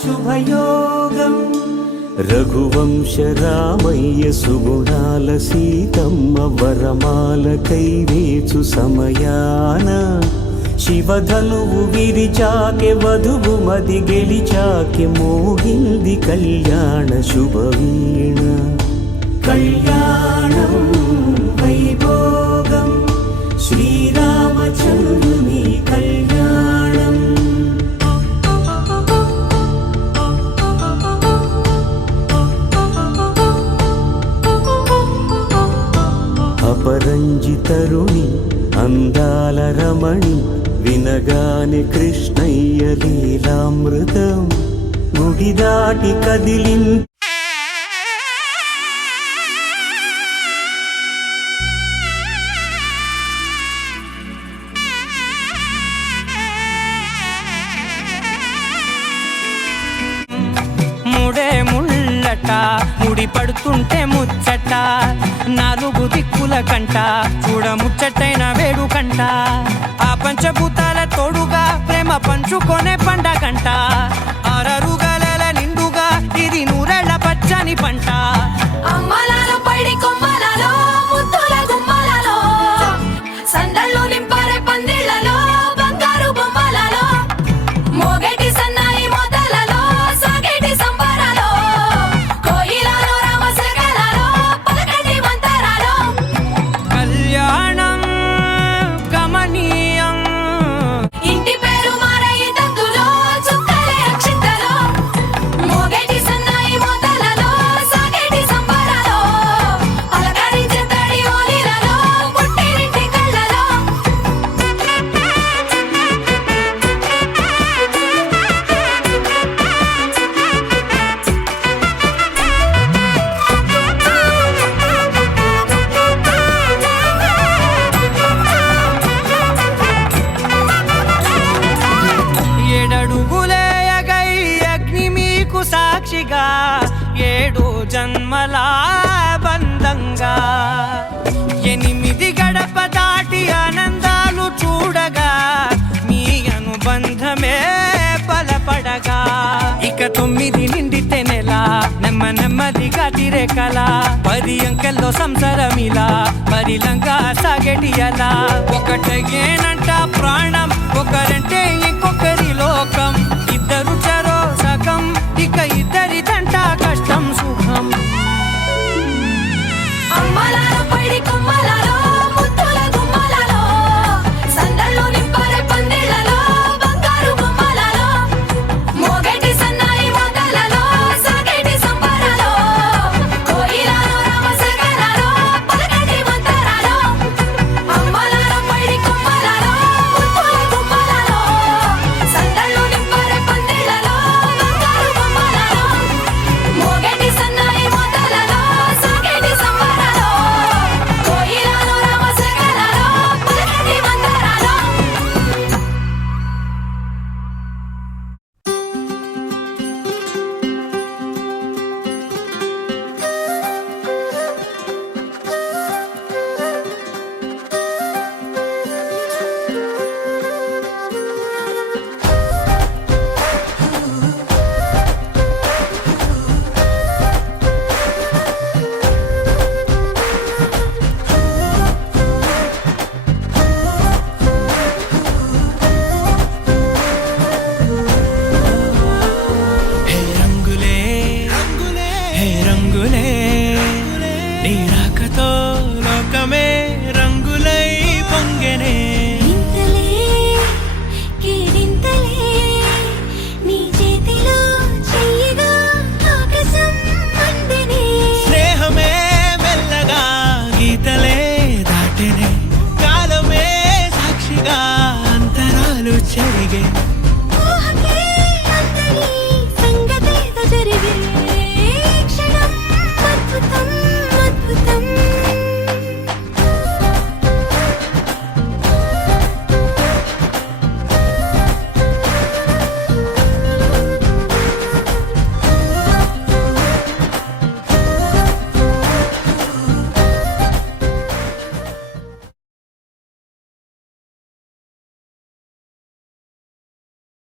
శుభయోగం రఘువంశ రామయ్య సుగుణాల సీతమ్మ వరమాల కైవేచు సమయాన శివధనువు విరిచాకె వధువు మది గెలిచాకె మోగింది కళ్యాణ శుభవీణ కళ్యాణం వైభోగం శ్రీరామచంద్రుని కళ్యాణం అపరంజితరుణి అందాల రమణి వినగానే కృష్ణయ్య లీలామృతం గుడి దాటి కదిలిం ముడి పడుతుంటే ముచ్చట నాలుగు దిక్కుల కంట చూడ ముచ్చటైన వేడు కంట ఆ పంచభూతాల తోడుగా ప్రేమ పంచుకొనే పండగంట ఆరరుగల నిండుగా ఇది నూరెళ్ళ పచ్చని పంట అమ్మలాలో పడి కొమ్మలలో ముద్దుల గుమ్మలలో సందళ్ళు నింపరే పందిళ్ళలో బంగారు బొమ్మలలో మోగేటి సన్నాయి మొదలలో సాగేటి సంబరాలో కోయిలలో రామశకలలో పలకటి మంతరాలో కళ్యాణం గమనీయం ఇంటి పేరు మారయి తందులో చుక్కలే అక్షింతలో మోగేటి సన్నాయి మొదలలో సాగేటి సంబరాలో అలకరించే తడి ఓలిలలో పుట్టినింటి కళ్ళలో ఏడడుగులేయగై అగ్ని మీకు సాక్షిగా 7 జన్మల బంధంగా 8 గడప దాటి ఆనందాలు చూడగా మీ అనుబంధమే బలపడగా ఇక 9 నిండితే నెల నెమ్మదిగా తిరే కల 10 అంకెల్లో సంసారమిలా పరిలంగా సాగేటియలా ఒకటేనంట ప్రాణం ఒకరంటే ఇంకొకరి లోకం ఇద్దరు చరో సగం ఇక ఇద్దరిదంట కష్టం సుఖం అమ్మలాలో పడి కొమ్మలలో ముద్దుల గుమ్మలలో సందళ్ళు నింపరే పందిళ్ళలో బంగారు బొమ్మలలో మోగేటి సన్నాయి మొదలలో సాగేటి సంబరాలో కోయిలలో రామశకలలో పలకటి మంతరాలో అమ్మలాలో పడి కొమ్మలలో ముద్దుల గుమ్మలలో సందళ్ళు నింపరే పందిళ్ళలో బంగారు బొమ్మలలో మోగేటి సన్నాయి మొదలలో సాగేటి సంబరాలో కోయిలలో రామశకలలో పలకటి మంతరాలో హే రంగులే హే రంగులే నీ రాకతో లోకమే రంగులై పొంగెనే ఇంతలే కేరింతలే నీ చేతిలో చెయ్యగా ఆకాశం అందెనే స్నేహమే మెల్లగా గీతలే దాటెనే కాలమే సాక్షిగా అంతరాలు చెరిగే